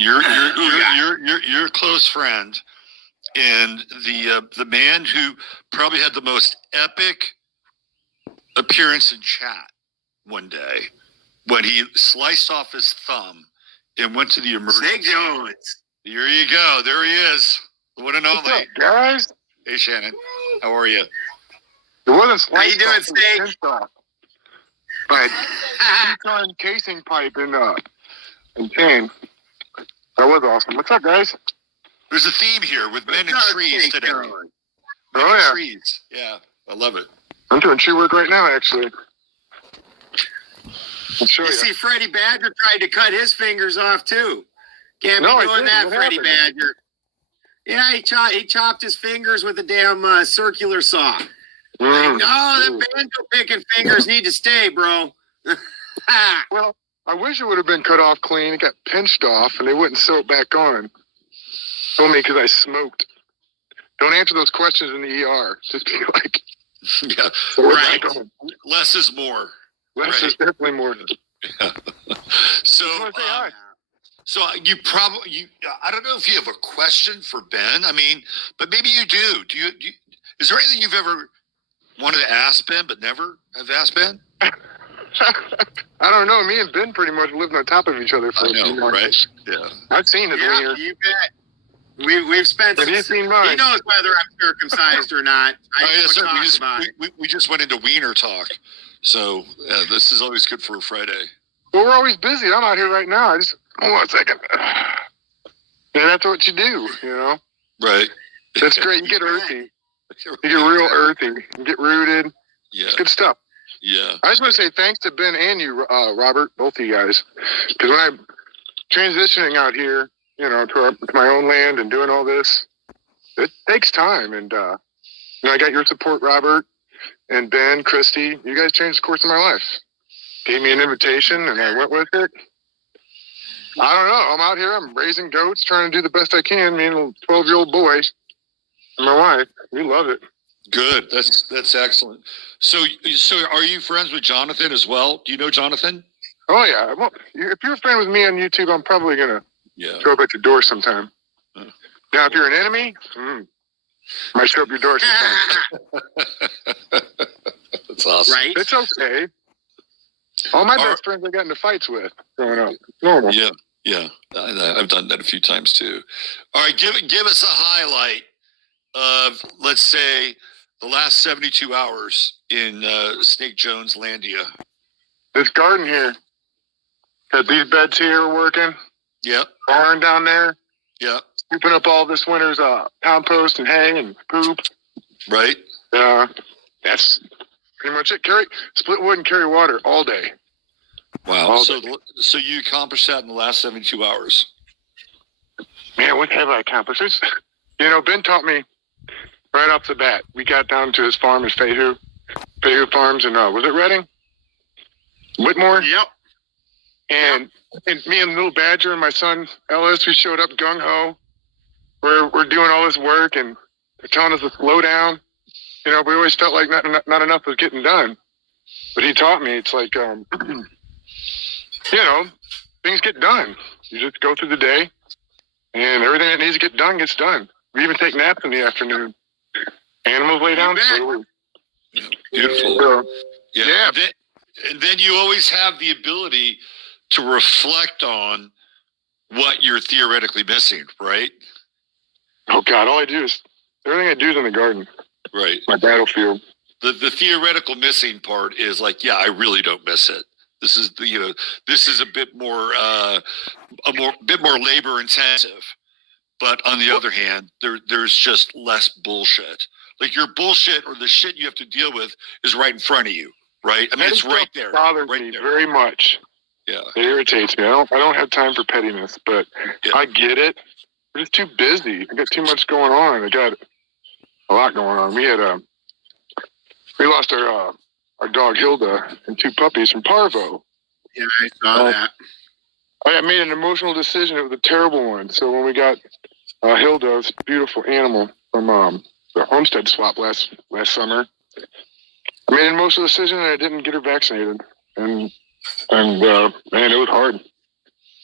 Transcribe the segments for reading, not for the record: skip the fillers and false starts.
You're a close friend, and the man who probably had the most epic appearance in chat one day when he sliced off his thumb and went to the emergency. Snake Jones. Here you go. There he is. The one and only. What's up, guys? Hey, Shannon. How are you? It wasn't How you doing, Snake? But two-ton casing pipe and chain. That was awesome. What's up, guys? There's a theme here with men and trees today. Men and trees. Yeah, I love it. I'm doing tree work right now, actually. I'll show you. See, Freddie Badger tried to cut his fingers off, too. Can't be doing that, Freddie Badger. Yeah, he chopped his fingers with a damn circular saw. No, the banjo picking fingers need to stay, bro. Well, I wish it would have been cut off clean. It got pinched off, and they wouldn't sew it back on. Only because I smoked. Don't answer those questions in the ER. Just be like, yeah, right. Less is more. Less is definitely more. Yeah. So you probably I don't know if you have a question for Ben. I mean, but maybe you do. Do you is there anything you've ever wanted to ask Ben but never have asked Ben? I don't know. Me and Ben pretty much lived on top of each other for a few months. Right? Yeah. I've seen his wiener. You bet. We've spent. Have you seen mine? He knows whether I'm circumcised or not. We just went into wiener talk, so this is always good for a Friday. Well, we're always busy. I'm out here right now. Hold on a second. And that's what you do, you know. Right. That's great. You get earthy. You get real earthy. You get rooted. Yeah. It's good stuff. Yeah. I just want to say thanks to Ben and you, Robert, both of you guys, because when I'm transitioning out here, you know, to my own land and doing all this, it takes time. And, I got your support, Robert, and Ben, Christy. You guys changed the course of my life. Gave me an invitation, and I went with it. I don't know. I'm out here. I'm raising goats, trying to do the best I can. Me and a 12-year-old boy and my wife. We love it. Good. That's excellent. So are you friends with Jonathan as well? Do you know Jonathan? Oh, yeah. Well, if you're a friend with me on YouTube, I'm probably going to show up at your door sometime. Now, if you're an enemy, might show up your door sometime. That's awesome. Right? It's okay. All my best friends I got into fights with growing up. Normal. Yeah. I've done that a few times too. All right, give us a highlight of, let's say, the last 72 hours in Snake Jones Landia. This garden here. Got these beds here working. Yep. Barn down there. Yep. Scooping up all this winter's compost and hay and poop. Right. That's pretty much it. Split wood and carry water all day. Wow. So you accomplished that in the last 72 hours. Man, what have I accomplished? Ben taught me right off the bat. We got down to his farm at Pheonix Farms, and was it Reading? Whitmore? Yep. And me and little Badger and my son Ellis, we showed up gung ho. We're doing all this work, and they're telling us to slow down. We always felt like not enough was getting done. But he taught me, it's like, things get done. You just go through the day, and everything that needs to get done gets done. We even take naps in the afternoon. Animals lay down. So beautiful. So, yeah. And then you always have the ability to reflect on what you're theoretically missing, right? Oh, God, everything I do is in the garden. Right. My battlefield. The theoretical missing part is like, I really don't miss it. This is a bit more bit more labor intensive. But on the other hand, there's just less bullshit. Like your bullshit or the shit you have to deal with is right in front of you, right? I mean, it's right there. It bothers me very much. Yeah. It irritates me. I don't have time for pettiness, but I get it. We're just too busy. I got too much going on. I got a lot going on. We lost our dog Hilda and 2 puppies from parvo. Yeah, I saw that. I made an emotional decision. It was a terrible one. So when we got Hilda, this beautiful animal from the homestead swap last summer, I made an emotional decision and I didn't get her vaccinated. And man, it was hard.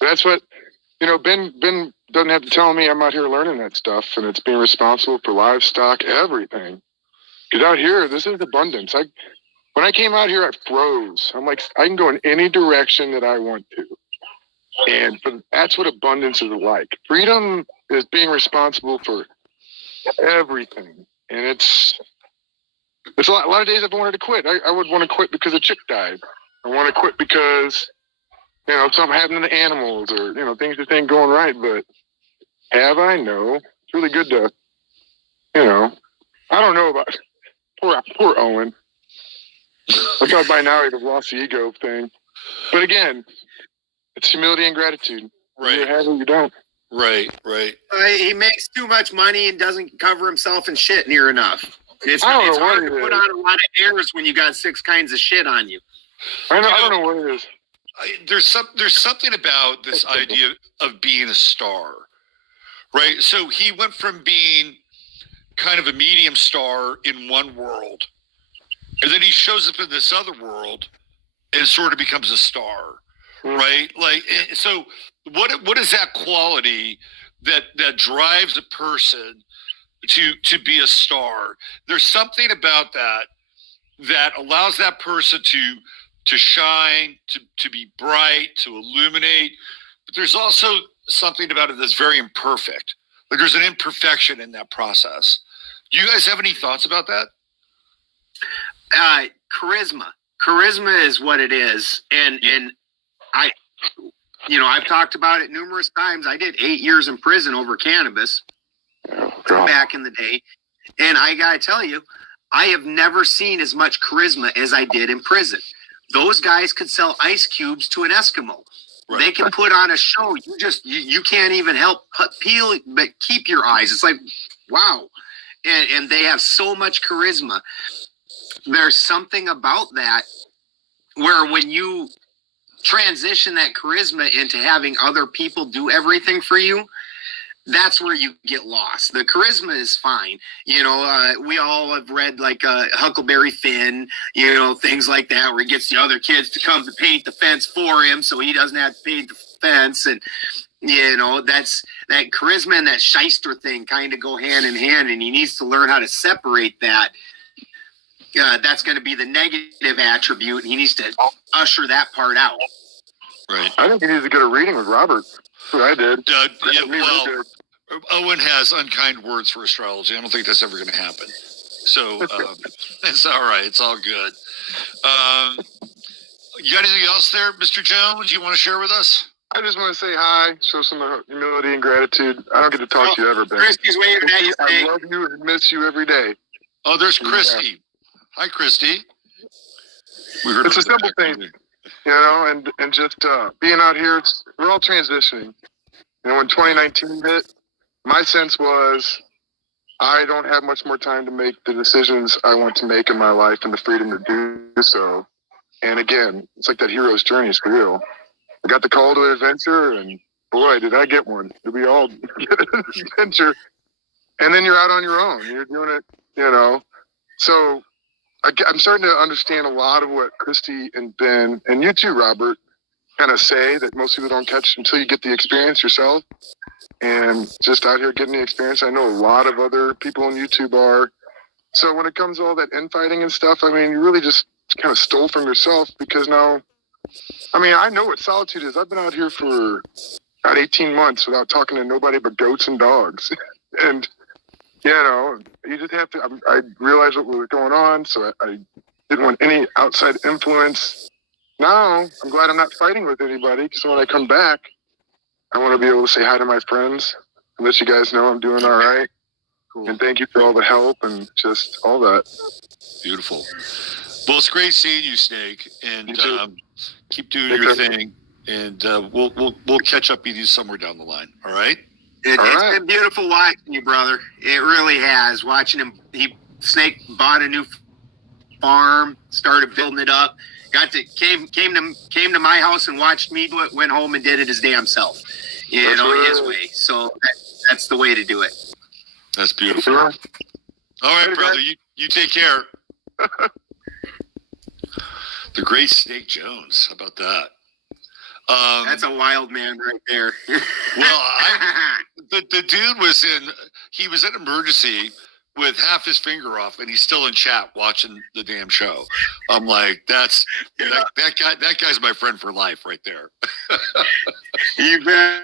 That's what, Ben doesn't have to tell me I'm out here learning that stuff, and it's being responsible for livestock, everything. Because out here, this is abundance. When I came out here, I froze. I'm like, I can go in any direction that I want to. And that's what abundance is like. Freedom is being responsible for everything. And it's a lot of days I've wanted to quit. I would want to quit because a chick died. I want to quit because, something happened to the animals or, things just ain't going right. But have I? No. It's really good to, I don't know about poor Owen. I thought by now he'd have lost the ego thing. But again, it's humility and gratitude. Right. You have it, you don't. Right. He makes too much money and doesn't cover himself in shit near enough. It's hard to put on a lot of airs when you got 6 kinds of shit on you. I don't know what it is. There's something about this idea of being a star, right? So he went from being kind of a medium star in one world, and then he shows up in this other world and sort of becomes a star, right? Like, so what is that quality that drives a person to be a star? There's something about that allows that person to shine, to be bright, to illuminate. But there's also something about it that's very imperfect. Like there's an imperfection in that process. Do you guys have any thoughts about that? Charisma is what it is. And I've talked about it numerous times. I did 8 years in prison over cannabis back in the day. And I got to tell you, I have never seen as much charisma as I did in prison. Those guys could sell ice cubes to an Eskimo. Right. They can put on a show. You can't even help peel, but keep your eyes. It's like, wow. And they have so much charisma. There's something about that where when you transition that charisma into having other people do everything for you, that's where you get lost. The charisma is fine. We all have read like Huckleberry Finn, things like that, where he gets the other kids to come to paint the fence for him so he doesn't have to paint the fence. And, that's that charisma and that shyster thing kind of go hand in hand, and he needs to learn how to separate that. That's going to be the negative attribute. And he needs to usher that part out. Right. I think he needs to get a reading with Robert. That's what I did. Owen has unkind words for astrology. I don't think that's ever going to happen. So it's all right. It's all good. You got anything else there, Mr. Jones, you want to share with us? I just want to say hi, show some humility and gratitude. I don't get to talk to you ever, Ben. Christy's waving at you. I love you and miss you every day. Oh, there's Christy. Yeah. Hi, Christy. It's a simple thing, and just being out here, we're all transitioning. When 2019 hit, my sense was I don't have much more time to make the decisions I want to make in my life and the freedom to do so. And again, it's like that hero's journey is for real. I got the call to adventure, and boy, did I get one. Did we all get an adventure? And then you're out on your own. You're doing it, So I'm starting to understand a lot of what Christy and Ben, and you too, Robert, kind of say that most people don't catch until you get the experience yourself. And just out here getting the experience, I know a lot of other people on YouTube are. So when it comes to all that infighting and stuff, you really just kind of stole from yourself, because now, I know what solitude is. I've been out here for about 18 months without talking to nobody but goats and dogs. And, you just have to, I realized what was going on, so I didn't want any outside influence. Now, I'm glad I'm not fighting with anybody, because when I come back, I want to be able to say hi to my friends and let you guys know I'm doing all right. Cool. And thank you for all the help and just all that. Beautiful. Well, it's great seeing you, Snake, and keep doing your thing. And we'll catch up with you somewhere down the line. All right. It's been beautiful watching you, brother. It really has. Watching him, Snake bought a new farm, started building it up. Came to my house and watched me do it. Went home and did it his damn self, his way. So that's the way to do it. That's beautiful. All right, brother. You take care. The great Snake Jones. How about that? That's a wild man right there. Well, the dude was in emergency with half his finger off, and he's still in chat watching the damn show. I'm like, that guy's my friend for life right there. You bet.